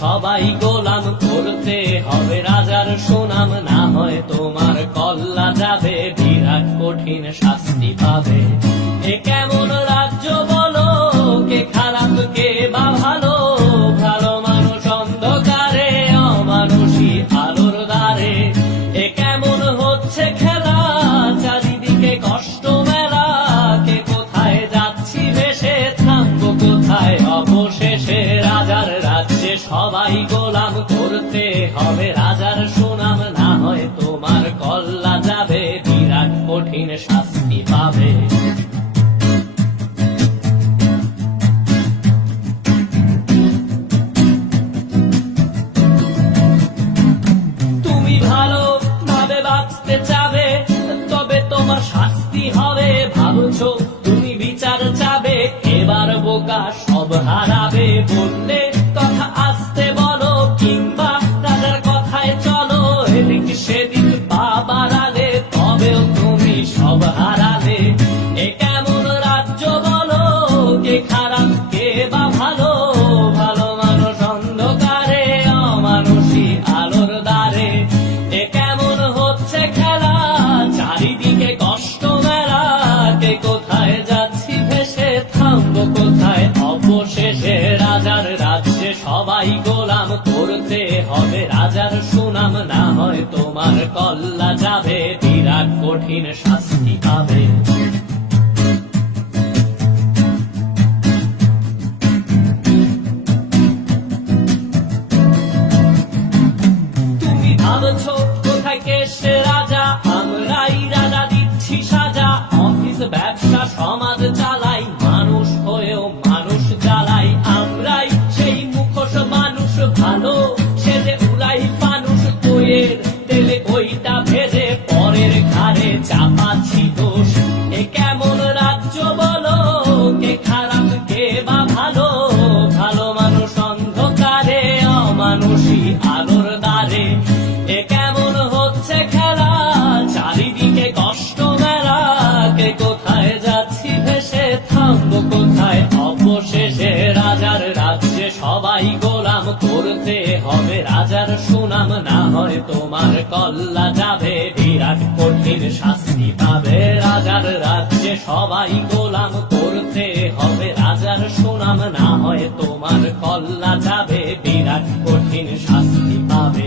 সবাই গোলাম, করতে হবে রাজার সুনাম, না হয় তোমার কল্লা যাবে, বিরাট কঠিন শাস্তি পাবে। এ কেমন রাজ্য বলো, কে খারাপ কে বা ভালো, ভালো মানুষ অন্ধকারে, অমানুষী আলোর দ্বারে। এ কেমন হচ্ছে খেলা, চারিদিকে কষ্ট মেলা, কে কোথায় যাচ্ছি ভেসে, থামবো কোথায় অবশেষে। রাজার রাজ্যে সবাই গোলাম, করতে হবে রাজার সুনাম, না হয় তোমার কল্লা যাবে, বিরাট কঠিন শাস্তি পাবে। তুমি ভালো ভাবে বাঁচতে চাবে, তবে তোমার শাস্তি হবে। ভাবছো তুমি বিচার চাবে, এবার বোকা সব হারাবে। বললে কথা আসতে বলো, কিংবা রাজার কথায় চলো, এদিক সেদিক পা বাড়ালে, তবেও তুমি সব হারালে। এ কেমন রাজ্য বলো, কে খারাপ কে বা ভালো, ভালো মানুষ অন্ধকারে, অমানুষী আলোর দ্বারে। এ কেমন হচ্ছে খেলা, চারিদিকে কষ্ট মেলা, কে কোথায় যাচ্ছি ভেসে, থামবো কোথায় অবশেষে। রাজার রাজ্যে সবাই গোলাম, করতে হবে রাজার সুনাম, না হয় তোমার কল্লা যাবে, বিরাট কঠিন শাস্তি পাবে। তুমি ভাবছো কোথায় কেসে রাজা, আমরাই রাজা দিচ্ছি সাজা। অফিস ব্যবসা সমাজ চালাই, মানুষ হয়েও মানুষ জ্বালাই। আমরাই সেই মুখোশ মানুষ ভালো, সেজে উড়াই মানুষ বইয়ের তেলে ওইটা ভেজে, পরের ঘাড়ে চাপাচ্ছি দোষ। এ কেমন রাজ্য বলো, কে খারাপ কে বা ভালো, ভালো মানুষ অন্ধকারে, অমানুষী আলোর দ্বারে। এ কেমন হচ্ছে খেলা, চারিদিকে কষ্ট মেলা, কে কোথায় যাচ্ছি ভেসে, থামবো কোথায় অবশেষে। রাজার রাজ্যে সবাই গোলাম, করতে হবে রাজার সুনাম, না হয় তোমার কল্লা যাবে, বিরাট কঠিন শাস্তি পাবে। রাজার রাজ্যে সবাই গোলাম, করতে হবে রাজার সুনাম, না হয় তোমার কল্লা যাবে, বিরাট কঠিন শাস্তি পাবে।